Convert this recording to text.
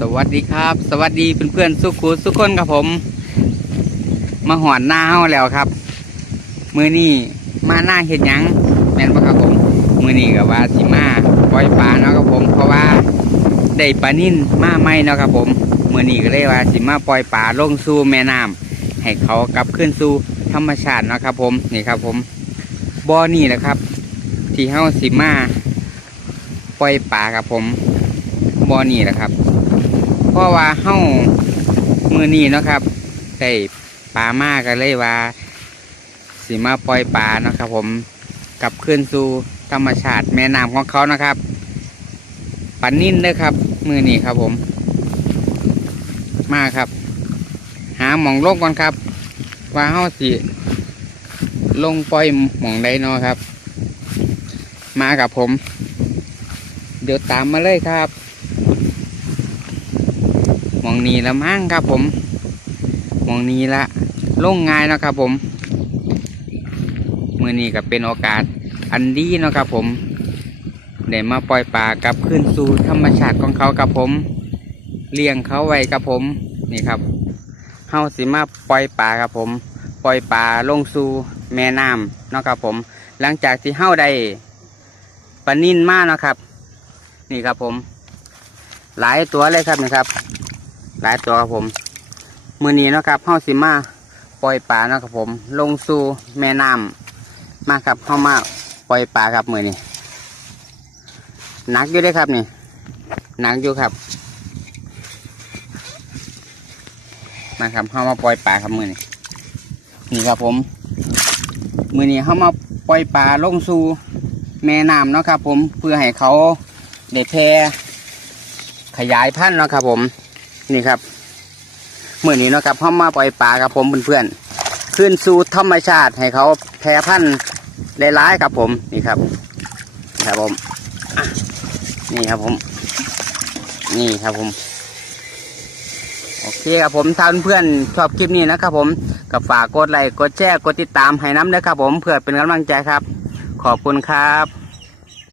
สวัสดีครับ สวัสดีเพื่อนๆสุขุสุขคนครับผม มาหอนหน้าเฮาแล้วครับ มือนี้มาหน้าเห็ดหยังแม่นปะครับผม มือนี้กับว่าสิมาปล่อยปลาเนาะครับผม เพราะว่าได้ปลานิ่นมาไม่เนาะครับผม มือนี้ก็เลยว่าสิมาปล่อยปลาลงสู่แม่น้ำให้เขากลับขึ้นสู่ธรรมชาติเนาะครับผมนี่ครับผมบ่อนี่แหละครับ ที่เฮาสิมาปล่อยปลาครับผม บอนี่แหละครับ เพราะว่าเฮ้ามือนี้เนาะครับได้ปลามากกันเลยว่าสิมาปล่อยปลาเนาะครับ ผมกลับขึ้นสู่ธรรมชาติแม่น้ำของเขานะครับปันนิ่นเด้อครับ มือนี้ครับผม มาครับ หาหมองลงก่อนครับ ว่าเฮ้าสิลงปล่อยหมองใดเนาะครับ มากับผม เดี๋ยวตามมาเลยครับ มองนี้ละมั้งครับผม มองนี้ละลงง่ายเนาะครับผมมือนี้ก็เป็นโอกาสอันดีเนาะครับผมได้มาปล่อยปลากลับขึ้นสู่ธรรมชาติของเขาครับผม เลี้ยงเขาไว้ครับผมนี่ครับเฮาสิมาปล่อยปลาครับผม ปล่อยปลาลงสู่แม่น้ำเนาะครับผม หลังจากที่เฮาได้ปลานิ่นมาเนาะครับ นี่ครับผม หลายตัวเลยครับนี่ครับ หลายตัวครับผม มือนี้นะครับเฮาสิมาปล่อยปลาเนาะครับผม ลงสู่แม่น้ำมาครับเฮามาปล่อยปลาครับมือนี้หนักอยู่ด้อครับนี่หนักอยู่ครับ มาครับเฮามาปล่อยปลาครับมือนี้นี่ครับผม มือนี้เฮามาปล่อยปลาลงสู่แม่น้ำเนาะครับ ผมเพื่อให้เขาได้แพร่ ขยายพันธุ์เนาะครับผมนี่ครับเมื่อนี้เนาะครับเขามาปล่อยปลาครับผมเพื่อนๆขึ้นสู่ธรรมชาติให้เขาแพร่พันธุ์ได้ร้ายครับผมนี่ครับนะครับผมนี่ครับผม นี่ครับผมโอเคครับผมถ้าเพื่อนๆชอบคลิปนี้นะครับผมก็ฝากกดไลค์กดแชร์กดติดตามให้น้ำด้วยครับผมเพื่อเป็นกำลังใจครับ ขอบคุณครับ